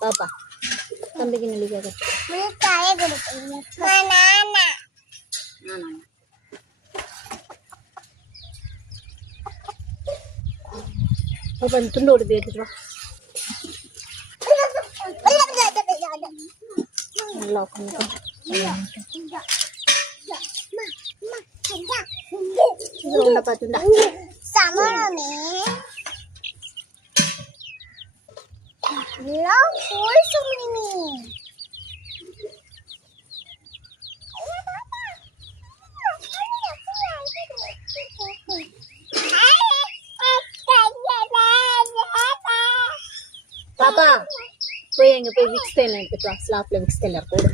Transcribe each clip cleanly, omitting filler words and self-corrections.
பாப்பா தம்பிக்கு நெல்லிக்காய் பாப்பா துண்டோடு போயிட்டு வா. நல்லா உட்காந்து உள்ள பார்த்துண்டா பாப்பா போய் எங்க போய் விக்ஸ் தைலம் எடுத்துட்டு வா. ஸ்லாப்ல விக்ஸ் தைலம் போடு.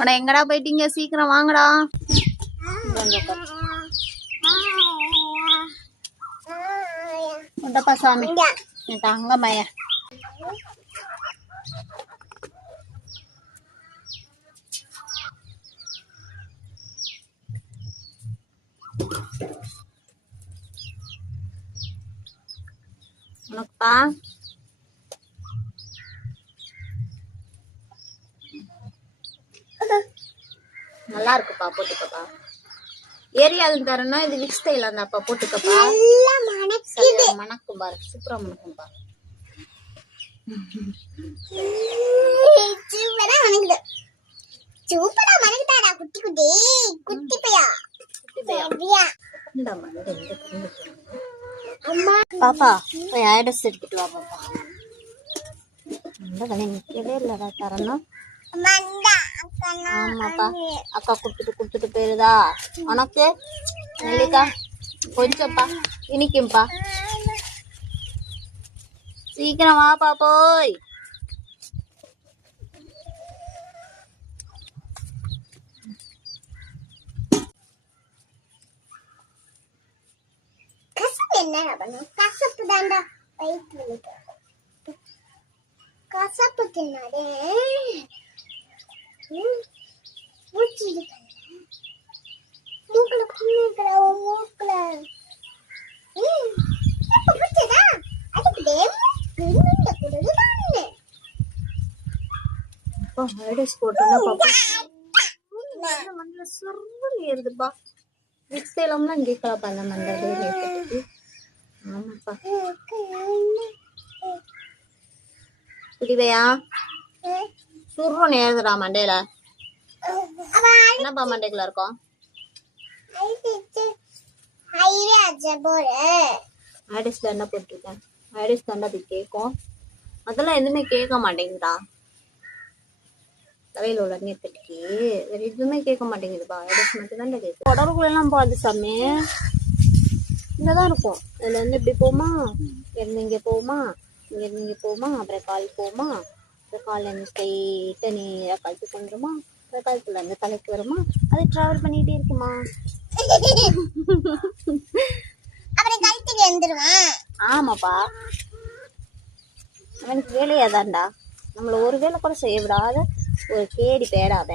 உன எங்கடா போயிட்டீங்க? சீக்கிரம் வாங்கடா. உண்டப்பா சாமி என் தங்க மைய. உனக்குப்பா நல்லா இருக்குப்பா, போட்டுக்கப்பா. ஏரியாவில் தரேன்னா இது விக்ஸ் தைலம் தான்ப்பா, போட்டுக்கப்பா. மணக்கும் பாரு, சூப்பரா மணக்கும் பாரு. பாப்பா போய் ஐடஸ் எடுத்துட்டு வா பாப்பா. நிக்கவே இல்லடா தரணும். ஆமாப்பா அக்கா குடுத்துட்டு போயிருதா. உனக்கு நெல்லிக்காய் கொஞ்சம்ப்பா, இனிக்கும்பா. சீக்கிரம் வாப்பா போய். கசப்பு தாண்டா வயிற்று கசப்பு தின்னாடே. ஏறுதுப்பா விக்ஸ் தைலம்லாம் கேட்கலாப்பா அந்த மண்டை. ஆமாப்பா குடிவையா சுருன்னு ஏறுதுடா மண்டையில. என்னப்பா மண்டைக்குள்ள இருக்கும்? ஐடிஸ்ல என்ன போட்டிருக்கேன்? ஐடிஸ் தாண்டா அது கேட்கும். அதெல்லாம் எதுவுமே கேட்க மாட்டேங்குதா தலையில உள்ள நீர்க்கட்டிக்கு. வேற எதுவுமே கேட்க மாட்டேங்குதுப்பா. ஐடிஸ் மட்டும் தான் கேட்கும். உடம்புக்குள்ள எல்லாம் போகாது சாமி, இங்கதான் இருக்கும். இதுல இருந்து இப்படி போமா, இருந்து இங்க போமா, இங்க இருந்து இங்க போமா, அப்புறம் கால் போமா, அப்புறம் கால்ல இருந்து ஸ்ட்ரைட்டா நீரா கழுத்து கொண்டுருமா, அப்புறம் கழுத்துல இருந்து தலைக்கு வருமா, அது டிராவல் பண்ணிட்டே இருக்குமா. ஆமாப்பா அவனுக்கு வேலையாதான்டா. நம்மள ஒரு வேலை கூட செய்ய விடாத ஒரு கேடி பேடாத.